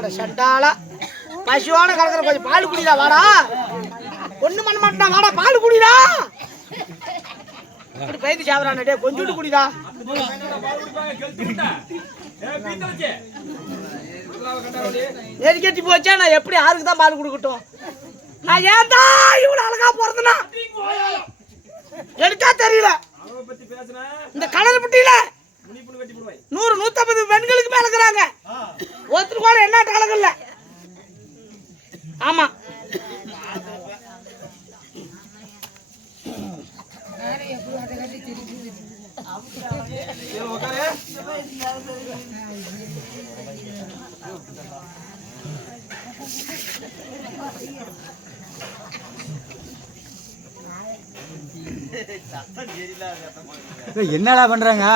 அட பசுவோட கலக்கிற கொஞ்சம் பால் குடிடா வாடா. ஒண்ணு பண்ண மாட்டா வாடா பால் குடிடா. இப்படி பயந்து சாப்பிடறானே கொஞ்சோண்டு குடிடா. எரிக்கட்டி போச்சா நான் எப்படி யாருக்கு தான் பால் கொடுக்கட்டும்? நான் ஏன் தான் இவ்வளவு அழகா பிறந்தனா எனக்கா தெரியல. இந்த கலர் புட்டியில நூறு இருக்கிறாங்க ஒருத்தர் கூட என்ன கலகம் இல்ல. ஆமா. என்னடா பண்றாங்க?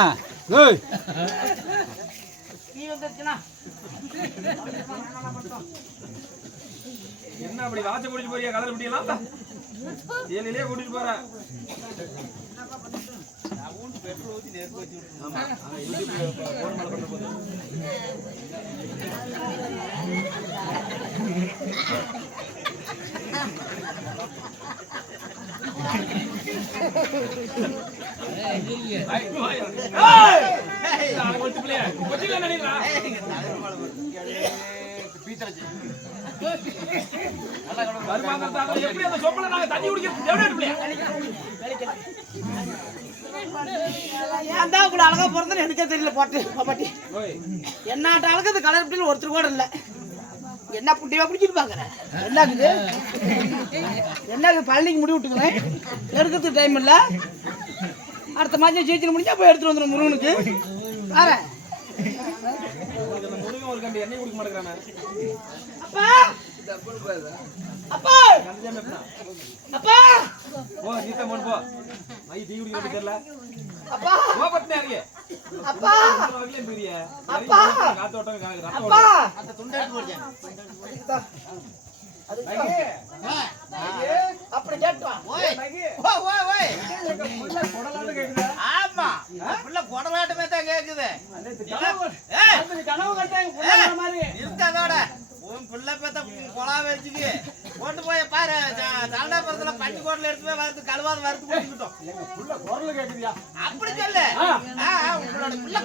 நீ வந்துருச்சுனா என்ன அப்படி வாட்ச குடிச்சு போறியா? கலர் குட்டியெல்லாம் ஏழிலே குடிச்சு போற. எப்படி அந்த சொப்பல நாங்க தண்ணி எவ்வளவு ஏன் தான் அழகா பிறந்தேன்னு எனக்கே தெரியல பாட்டு பாட்டி என்னாட்ட அழகு கலர் புட்டியில் ஒருத்தர் கூட இல்லை. என்ன புட்டியா குடிச்சிட்டு பாக்குறேன்? என்ன இருக்குது என்ன இருக்குது பழனிக்கு முடி விட்டுக்கிறேன்? எடுக்கிறதுக்கு டைம் இல்ல? அடுத்த மாதம் ஜெயிச்சு முடிஞ்சா போய் எடுத்துட்டு வந்துடும் முருகனுக்கு. வாரேன் அப்பா! அப்பா! அப்பா! பாரு முருகன் ஒரு கண்டு எண்ணெய் குடிக்க மாட்டேங்கிறானே அப்பா. அப்பா. அப்பா போ நீத்தம் போன் போ மை டீ குடிக்க தெரியல அப்பா. போ பத்தினே அறிய அப்பா வகையில பெரிய அப்பா காத்தோட்டம் ரத்தம் அப்பா அப்படி கேட்டு வா ஆமா. புள்ள குடலாட்டமே தான் கேக்குது. கனவு கட்டாங்க புள்ள மாதிரி இருக்கதோட உன் பிள்ளை பெத்த குழா வச்சுக்கு கொண்டு போய் பாரு தாண்டாபுரத்துல பஞ்சு கோட்டில் எடுத்து போய் வறுத்து கழுவாத வறுத்து போட்டுக்கிட்டோம். அப்படி சொல்லு. உங்களோட பிள்ளை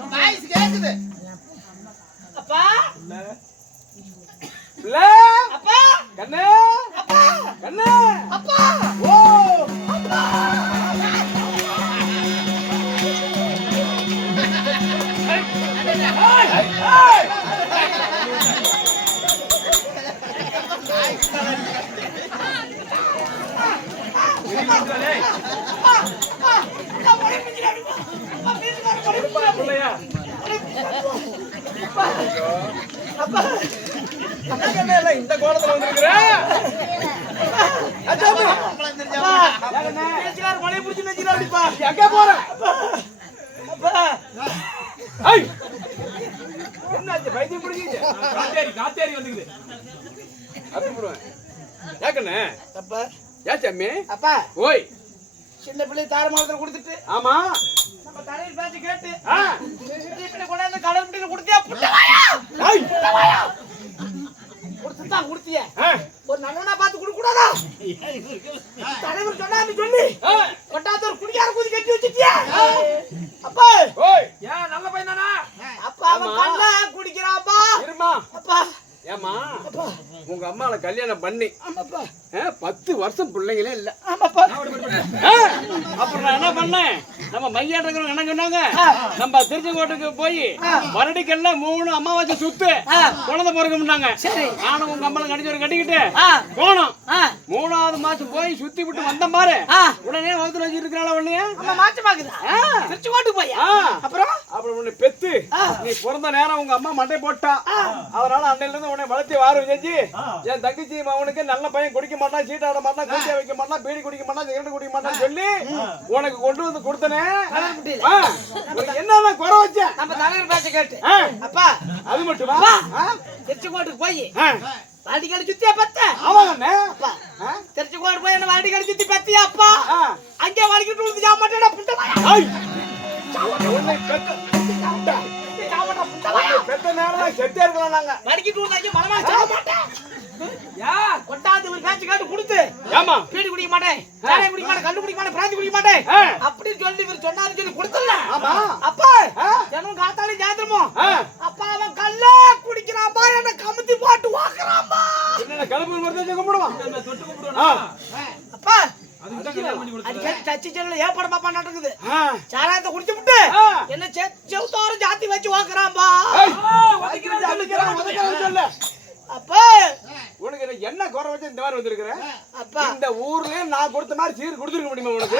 கோலத்துல வந்திருக்கிற? பேச்சுக்கார மலையை பிடிச்சி வச்சுக்கிறா அப்படிப்பா எங்க போற? அப்பா ஐய். என்னாச்சு பைத்தியம் பிடிக்கிச்சு காத்தேரி காத்தேரி வந்துக்குது. அப்படி போடுவேன். ஏக்கண்ணே அப்பா ஏச்சாமி அப்பா. ஓய். சின்ன பிள்ளை தார மாதத்துல கொடுத்துட்டு. ஆமா. நம்ம தலையில் பேச்சு கேட்டு கொண்டாந்து கலர் பிடியில் கொடுத்தியா? புட்டவாயா கொடுத்துதான் கொடுத்திய. ஒரு நல்லவனா பார்த்து கொடுக்க கூடாதா? தலைவர் சொன்னாரு சொல்லி. ஒரு குடிக்கார கூதி கட்டி வச்சுட்டியா. அப்பா. ஓய். ஏன் நல்ல பையன் தானா அப்பா அவன் கண்ண குடிக்கிறாப்பா. இருமா. அப்பா. ஏமா உங்க அம்மால கல்யாணம் பண்ணி. பத்து வருஷம் பிள்ளைங்களே இல்ல. அப்புறம் நான் என்ன பண்ணேன்? நம்ம மையாட்டங்கிறவங்க என்ன சொன்னாங்க? நம்ம திருச்செங்கோட்டுக்கு போய் மறுடிக்கல்ல மூணு அமாவாசை சுத்து குழந்தை பிறகும்னாங்க. நானும் உங்க அம்மால கடிச்சு கட்டிக்கிட்டு ஆ. போனோம். மூணாவது மாசம் போய் சுத்தி விட்டு வந்தேன் பாரு. ஆ. உடனே வகுத்துல வச்சு இருக்கிறாள் உடனே அம்மா மாச்சு பாக்குதா. திருச்சி கோட்டு போயா. அப்புறம்? அப்புறம் உன்னை பெத்து நீ பிறந்த நேரம் உங்க அம்மா மண்டை போட்டா. அதனால அன்னையில இருந்து உன்னை வளர்த்தி வாரம் செஞ்சு என் தங்கச்சி அவனுக்கு நல்ல பையன் குடிக்க மாட்டான் சீட்டாட மாட்டான் குடிக்க வைக்க மாட்டான் பீடி குடிக்க மாட்டான் சிகரெட் குடிக்க மாட்டான் சொல்லி உனக்கு கொண்டு வந்து கொடுத்தனே. என்னதான் குறை வச்ச? நம்ம தலைவர் பேச்ச கேட்டு. அப்பா. அது மட்டுமா? ஆ, திருச்சி கோட்டுக்கு போய். வாடி கடி சுத்தியா பத்த? ஆமாங்கண்ணே அப்பா. ஆ, திருச்சி கோட்டு போய் என்ன வாடி கடி சுத்தி பத்தியா அப்பா? ஆ. அங்கே வாடிக்கிட்டு வந்து ஜாமாட்டா ஐய், உன்னை பெத்த- பெத்த நேரம் செத்தே இருக்கலாம் நாங்க மடிக்கிட்டு வந்தாங்க மனமா சாக மாட்டேன் கொட்டாந்து ஒரு பேச்சு காட்டு கொடுத்து ஏமா பீடி குடிக்க மாட்டேன் சாராயம் குடிக்க மாட்டேன் கல்லு குடிக்க மாட்டேன் பிராந்தி குடிக்க மாட்டேன் ஆ. அப்படின்னு சொல்லி இவர் சொன்னாரு சொல்லி கொடுத்தல ஆமா அப்பா ஆ. தினம் காத்தாலும் ஆ. அப்பா அவன் கல்ல குடிக்கிறான்பா என்ன கமுத்தி போட்டு வாக்குறான்பா என்ன கிளம்பு மருந்து கும்பிடுவான் ஆ. அப்பா அடிக்கடி டச்சு செல்ல ஏற்பாடு பாப்பா நடக்குது ஆ. சாராயத்தை குடிச்சு விட்டு ஆ. என்ன செ- செவுத்தாரும் ஜாத்தி வச்சு வாக்குறான்பா ஏய். அடிக்கிறான், உதைக்கிறான்னு சொல்லு. அப்பா உனக்கு என்ன- என்ன குறை வச்சு இந்த மாதிரி வந்திருக்கிற அப்பா இந்த ஊர்ல நான் கொடுத்த மாதிரி சீர் கொடுத்துருக்க முடியுமா உனக்கு?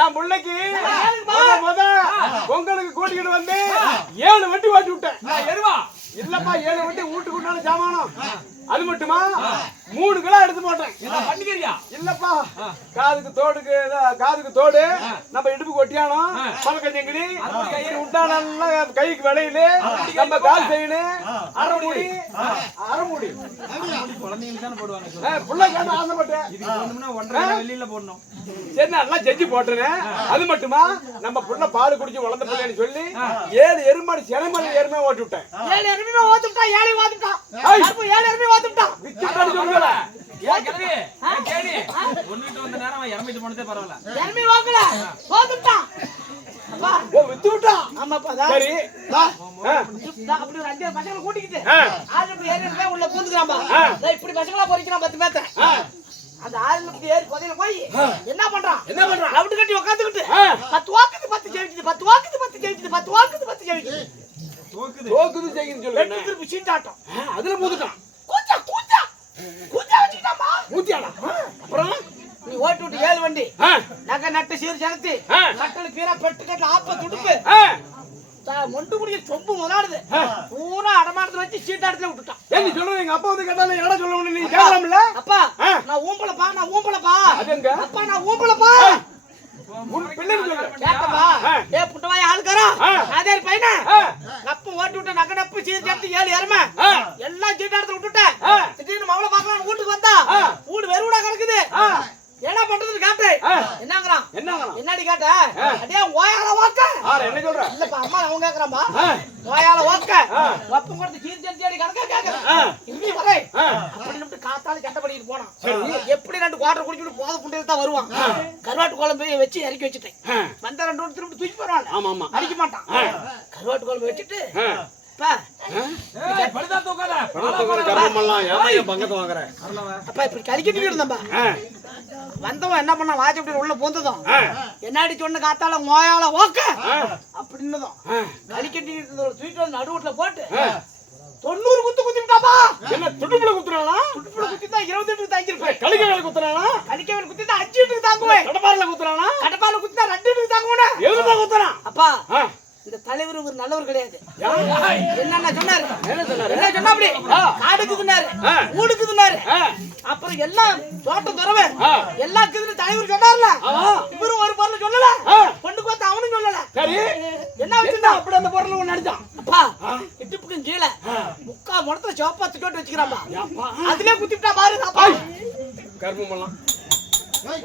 என் பிள்ளைக்கு முத பொங்கலுக்கு கூட்டிக்கிட்டு வந்து ஏழு வண்டி ஓட்டி விட்டேன். இல்லப்பா ஏழு வண்டி வீட்டுக்கு சாமானம். அது மட்டுமா? மூணு கிலோ எடுத்து போட்டேன். பண்ணிக்கிறியா? இல்லப்பா. காதுக்கு தோடுக்கு காதுக்கு தோடு. நம்ம இடுப்புக்கு ஒட்டியானம் பழக்கஞ்சங்கிடி விட்டானெல்லாம் கைக்கு விளையில. நம்ம கால் செய்யணும் அரை முடி அரை முடி ஏய், புள்ள கேட்டு ஆசைப்பட்டேன் வெளியில போடணும். சரி நான் எல்லாம் செஞ்சு போட்டுறேன். அது மட்டுமா? நம்ம புள்ள பால் குடிச்சு வளர்ந்த பிள்ளைன்னு சொல்லி ஏழு எருமாடு சினைமலை எருமையா ஓட்டி விட்டேன் ஏழு எருமையுமே ஓத்துட்டான் ஏழை ஓத்துட்டான் ஏய். கருப்பு ஏழு எருமையும் ஒண்ணுட்டு வந்த நேரம் அவன் இறமிட்டு போனதே பரவாயில்ல. எருமை வாங்கல. கூட்டிக்கிட்டு. உள்ள இப்படி பசங்களா பொறிக்கிறான் பத்து பேத்த. அந்த ஆறு இப்படி ஏறி புதையில போய் என்ன பண்றான்? என்ன பண்றான்? லவுட்டு கட்டி உட்காந்துக்கிட்டு. பத்து வாக்குது பத்து ஜெயிக்குது பத்து வாக்குது பத்து ஜெயிக்குது பத்து வாக்குது பத்து ஜெயிக்குது. தோக்குது செய்யுன்னு சொல்லு வெட்டி திருப்பி சீட்டாட்டம் அதுல பூந்துட்டான். ஊத்தியாடா. அப்புறம்? நீ ஓட்டு விட்டு ஏழு வண்டி. நகை நட்டு சீர் செலுத்தி. கட்டல் கீரை பெட்டு கட்டல் ஆப்ப துடுப்பு. மொண்டு குடிய சொம்பு முதலாடுது. பூரா அடமானத்துல வச்சு சீட்டாட்டத்துல விட்டுட்டான். ஏன் சொல்றது? எங்க அப்பா வந்து கேட்டாலும் என்னடா சொல்ல நீ கேட்கலாம்ல? அப்பா. நான் ஊம்பலப்பா நான் ஊம்பலப்பா? அப்பா நான் ஊம்பலப்பா. உன் கேட்டப்பா ஆ. ஏ புட்டவாய் ஆளுக்காரா. அதே பையனே? நப்பு ஓட்டி விட்ட நகை நப்பு சீர் சேர்த்து ஏழு எருமை. எல்லாம் சீட்டாட்டத்துல விட்டுட்டேன். திடீர்னு மவளை பார்க்கலாம் வீட்டுக்கு வந்தா. வீடு வெறுவடா கிடக்குது. என்ன பண்றதுன்னு கேட்டேன். ஆ. என்னங்கிறான். என்னங்கண்ணா என்னடி கேட்ட? அடே ஓயால வாக்க ஆறு என்ன சொல்ற? இல்லப்பா அம்மா அவங்க கேக்குறாம்பா ஓயால வாக்க. ஒப்பம் கொடுத்து சீர் சேர்த்து அடி கணக்கா கேக்குறேன். ஆ. இறுதி வரை ஆ. அப்படின்னு காத்தால சட்டை பண்ணிட்டு போனான் எப்படி ரெண்டு குவாட்டர் குடிச்சுட்டு போத புண்டையில தான் வருவான். கருவாட்டு குழம்பு வச்சு இறக்கி வச்சுட்டேன். வந்த ரெண்டு ஒரு திரும்பி தூக்கி போறான் ஆமா ஆமா. அடிக்க மாட்டான். கருவாட்டு குழம்பு வச்சுட்டு வந்தவன் என்ன பண்ணா வாட்ச் அப்படி உள்ள பூந்ததும். என்னாடி சொன்ன காத்தால மோயால ஓக்க. அப்படின்னதும். கழிக்கட்டி தூக்கிட்டு வந்து நடுவுட்ல போட்டு தொண்ணூறு குத்து குத்திட்டாப்பா என்ன துடுப்புல குத்துறானா துடுப்புல குத்தி தான் இருபத்தி எட்டு தாங்கிருப்பேன் கலிகையில குத்துறானா கழிக்கவன் குத்தி தான் அஞ்சு எட்டுக்கு தாங்குவேன் கடப்பாரில குத்துறானா கடப்பால குத்தி தான் ரெண்டு எட்டுக்கு தாங்குவேன் எதுல குத்துறான் அப்பா ஆ, இந்த தலைவர் ஒரு நல்லவர் கிடையாது யார்? என்னென்ன சொன்னாரு என்ன சொன்னாரு? என்ன சொன்னா அப்படி காடுக்குதுனாரு ஆ. ஊடுக்குதுனாரு ஆ, அப்புறம் எல்லாம் தோட்டம் துறவு. எல்லா இருக்குதுன்னு தலைவர் சொன்னார்ல. இவரும் ஒரு பொருள் சொல்லல. பொண்ணு பார்த்து அவனும் சொல்லல. சரி. என்ன வச்சிருந்தா? அப்படி அந்த பொருள் ஒண்ணு அடிச்சான். அப்பா இடுப்புக்கும் கீழே முக்கா முடத்துல சிவப்பா திட்டு வச்சுக்கிறான்பா அதுலயே குத்திட்டா பாரு கர்மமெல்லாம்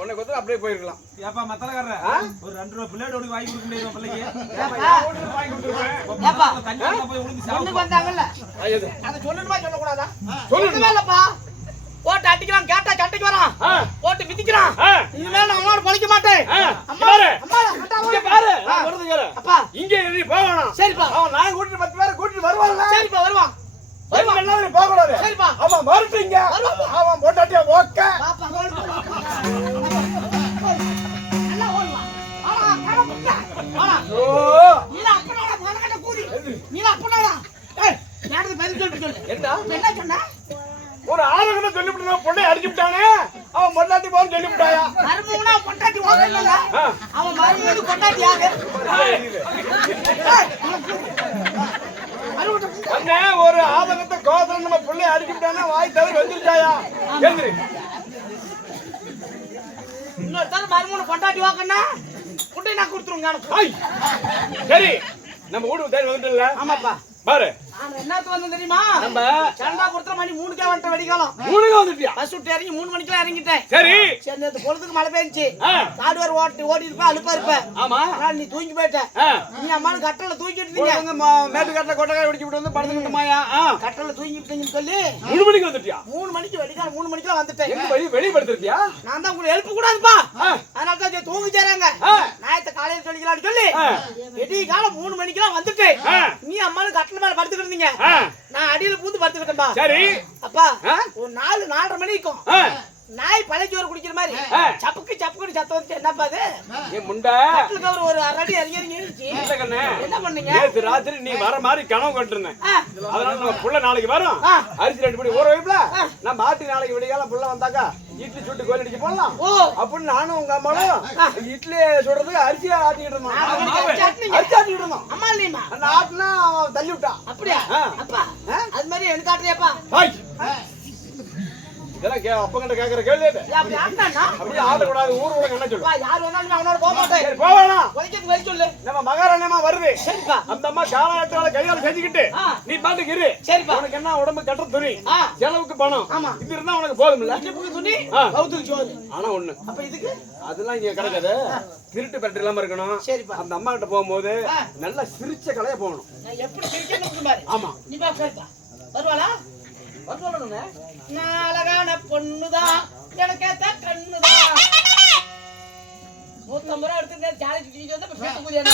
உன்னை குத்து அப்படியே போயிருக்கலாம். ஏப்பா மத்தலக்காரர ஒரு ரெண்டு ரூபா பிள்ளையோட உனக்கு வாங்கி கொடுக்க முடியுமா பிள்ளைக்கு? வாங்கி கொடுத்துருவேன் ஏப்பா. தண்ணி போய் உளுந்து பொண்ணுக்கு வந்தாங்கல்ல. ஆ, எது? அதை சொல்லணுமா சொல்லக்கூடாதா? சொல்லணுமா? இல்லப்பா. போட்டு அடிக்கிறான் கேட்டா சண்டைக்கு வரான். போட்டு மிதிக்கிறான். இனிமேல் நான் அவனோட பழிக்க மாட்டேன். பாரு. இங்க. பாரு. வருது கேளு. அப்பா. இங்க நீ போக வேணாம். சரிப்பா. அவன் நான் கூட்டிட்டு பத்து பேரை கூட்டிட்டு வருவான்ல. சரிப்பா வருவான். வருவான். எல்லாம் நீ போக கூடாது சரிப்பா. அவன் வருவாப்பா. அவன் பொண்டாட்டிய ஓக்க. சொல்லிவிட்டு பொண்ணை அடிச்சு விட்டானே அவன் பொண்டாட்டி போன்னு சொல்லிவிட்டாயா? மருமகனா பொண்டாட்டி வாங்கல ஆ. அவன் மருமகனு பொண்டாட்டி அறுபது அண்ணே ஒரு ஆதங்கத்தை கோபத்துல நம்ம பிள்ளை அடிச்சு விட்டானே வாய் தவிர வந்துருச்சாயா? எந்திரி இன்னொரு தரம் மருமகனு பொண்டாட்டி வாங்கண்ணா குட்டை நான் கொடுத்துருங்க. சரி நம்ம வீட்டுக்கு தேடி வந்துட்டல ஆமாப்பா. பாரு. தெரியுமா? நம்ம சண்டாபுரத்துல மணி மூணுக்கே வந்துட்ட வெடிக்காலம் மூணுக்கு வந்துட்டியா? பஸ் விட்டு இறங்கி மூணு மணிக்கெல்லாம் இறங்கிட்டேன். சரி. சரி நேத்து பொழுதுக்கு மழை பெஞ்சுச்சு. ஆ, காடு வேற ஓட்டி ஓடி இருப்ப அலுப்பா இருப்ப ஆமா. அதனால நீ தூங்கி போயிட்ட. நீ அம்மானு கட்டல தூக்கிட்டு இருந்தீங்க. வந்து ம- மேட்டுக்காட்டுல கொட்டக்காய் வெடிச்சு விட்டு வந்து படுத்துக்கிட்டுமாயா கட்டல தூங்கிட்டீங்கன்னு சொல்லி மூணு மணிக்கு வந்துட்டியா? மூணு மணிக்கு வெடிக்கால மூணு மணிக்கெல்லாம் வந்துட்டேன். எங்க வெளிய வெளிய படுத்திருக்கியா நான் தான் உங்களை எழுப்ப கூடாதுப்பா. அதனால தான் தூங்கி சேராங்க. நாயத்தை காலையில சொல்லிக்கலாம்னு சொல்லி. வெடி காலம் மூணு மணிக்கெல்லாம் வந்துட்டு ஆ. நீ அம்மானு கட்டல மேல படுத்துக்கிட்டு இருந்தீங்க. நான் அடியில பூந்து படுத்துக்கிட்டேன்பா சரி. அப்பா. ஒரு நாலு நாலரை மணி இருக்கும் ஆ, நாய் பழைச்சோறு குடிக்கிற மாதிரி. சப்புக்கு சப்புக்குன்னு சத்தம் வந்துச்சு என்னப்பா அது? முண்டை. கட்டிலுக்கு ஒரு ஒரு அரை அடி கண்ணே. என்ன பண்ணீங்க? நேத்து ராத்திரி நீ வர மாதிரி கனவு கண்டிருந்தேன். ஆ, அதனால நம்ம புள்ள நாளைக்கு வரும். அரிசி ரெண்டு படி ஊற வைப்பல? நம்ம ஆட்டி நாளைக்கு விடிகால புள்ள வந்தாக்கா இட்லி சுட்டு கோயில் அடிச்சு போடலாம். அப்படின்னு நானும் உங்க அம்மாவும் இட்லி சுடுறதுக்கு அரிசியா ஆட்டிக்கிட்டு இருந்தோம். அரிசி ஆட்டிக்கிட்டு இருந்தோம். அம்மா இல்லையம்மா? அந்த ஆட்டுனா அவன் தள்ளி விட்டான். அப்படியா. அப்பா அது மாதிரி எனக்கு ஆட்டுறியாப்பா? அப்ப கிட்ட கேக்குற கேள்வி அப்படி ஆடக்கூடாது ஊர் உலகம் என்ன சொல்லும்? யார் நான் அவனோட போக மாட்டேன். சரி போவானா வழி சொல்லு. நம்ம மகாராணியமா வருது. சரிப்பா. அந்த அம்மா காலாட்டால கையால செஞ்சுக்கிட்டு. நீ பாட்டுக்கு இரு. சரிப்பா. உனக்கு என்ன உடம்பு கட்டுற துணி? செலவுக்கு பணம். ஆமா. இது இருந்தா உனக்கு போதும்ல இடுப்புக்கு துணி. கவுத்துக்கு சோறு. ஆனா ஒண்ணு. அப்ப இதுக்கு? அதெல்லாம் இங்க கிடக்காது. திருட்டு பெட்டு இல்லாம இருக்கணும். சரிப்பா. அந்த அம்மா கிட்ட போகும்போது. நல்லா சிரிச்ச கலைய போகணும். எப்படி சிரிக்கணும் ஆமா. நீ பா சரிப்பா. வருவாளா? வருவாளா நான் அழகான பொண்ணுதான் எனக்கு ஏத்த கண்ணுதான் நூத்தம்பது ரூபா எடுத்துருந்தேன். ஜாலிக்கு வந்து பேச முடியாது